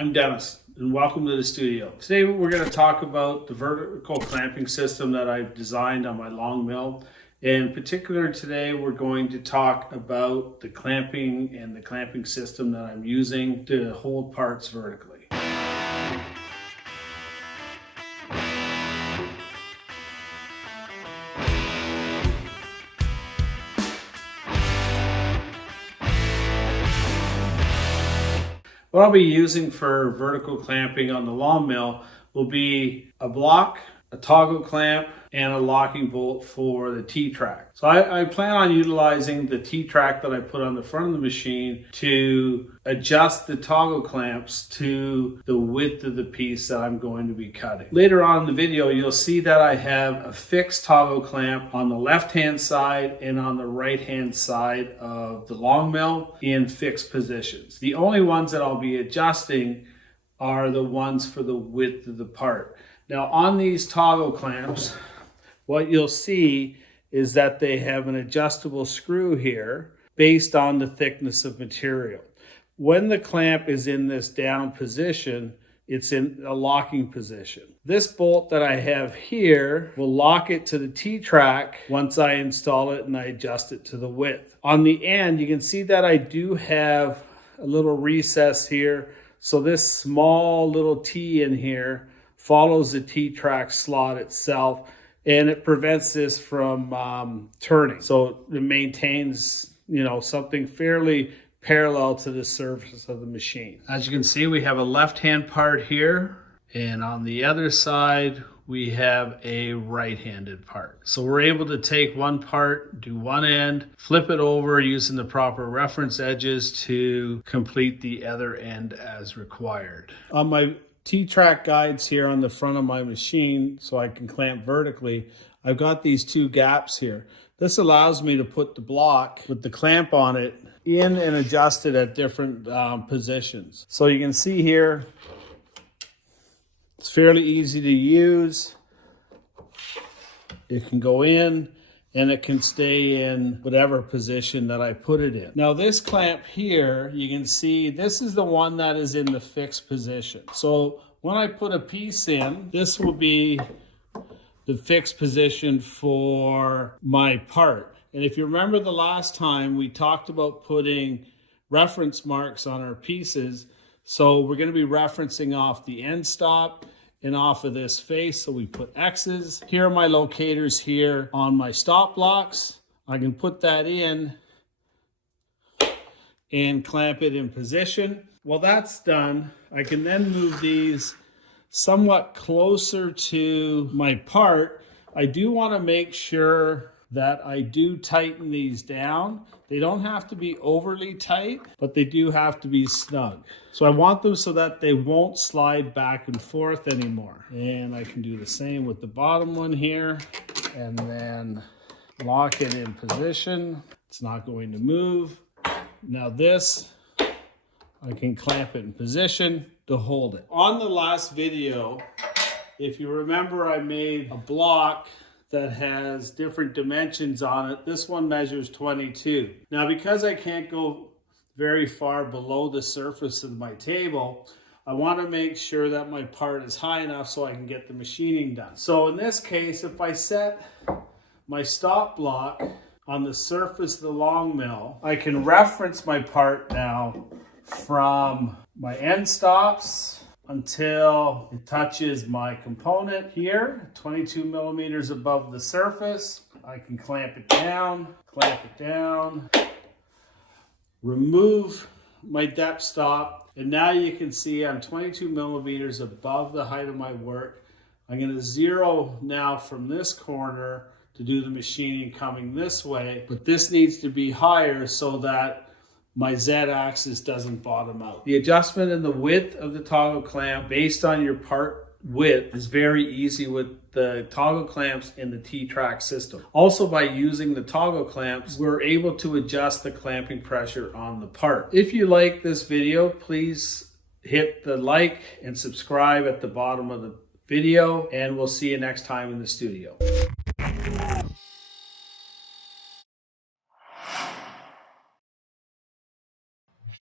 I'm Dennis, and welcome to the studio. Today we're going to talk about the vertical clamping system that I've designed on my LongMill. In particular, today we're going to talk about the clamping and the clamping system that I'm using to hold parts vertically. What I'll be using for vertical clamping on the LongMill will be a block, a toggle clamp, and a locking bolt for the T-track. So I plan on utilizing the T-track that I put on the front of the machine to adjust the toggle clamps to the width of the piece that I'm going to be cutting. Later on in the video, you'll see that I have a fixed toggle clamp on the left-hand side and on the right-hand side of the LongMill in fixed positions. The only ones that I'll be adjusting are the ones for the width of the part. Now on these toggle clamps, what you'll see is that they have an adjustable screw here based on the thickness of material. When the clamp is in this down position, it's in a locking position. This bolt that I have here will lock it to the T-track once I install it and I adjust it to the width. On the end, you can see that I do have a little recess here. So this small little T in here follows the T-track slot itself, and it prevents this from turning. So it maintains, something fairly parallel to the surface of the machine. As you can see, we have a left-hand part here, and on the other side, we have a right-handed part. So we're able to take one part, do one end, flip it over using the proper reference edges to complete the other end as required. On my T-track guides here on the front of my machine so I can clamp vertically, I've got these two gaps here. This allows me to put the block with the clamp on it in and adjust it at different positions. So you can see here, it's fairly easy to use. It can go in and it can stay in whatever position that I put it in. Now this clamp here, you can see this is the one that is in the fixed position. So when I put a piece in, this will be the fixed position for my part. And if you remember the last time, we talked about putting reference marks on our pieces. So we're going to be referencing off the end stop and off of this face, so we put X's. Here are my locators here on my stop blocks. I can put that in and clamp it in position. Well, that's done. I can then move these somewhat closer to my part. I do want to make sure that I do tighten these down. They don't have to be overly tight, but they do have to be snug. So I want them so that they won't slide back and forth anymore. And I can do the same with the bottom one here and then lock it in position. It's not going to move. Now this, I can clamp it in position to hold it. On the last video, if you remember, I made a block that has different dimensions on it. This one measures 22. Now, because I can't go very far below the surface of my table, I want to make sure that my part is high enough so I can get the machining done. So in this case, if I set my stop block on the surface of the LongMill, I can reference my part now from my end stops until it touches my component here, 22 millimeters above the surface. I can clamp it down, remove my depth stop, and now you can see I'm 22 millimeters above the height of my work. I'm going to zero now from this corner to do the machining coming this way, but this needs to be higher so that my Z-axis doesn't bottom out. The adjustment in the width of the toggle clamp based on your part width is very easy with the toggle clamps in the T-track system. Also, by using the toggle clamps, we're able to adjust the clamping pressure on the part. If you like this video, please hit the like and subscribe at the bottom of the video, and we'll see you next time in the studio.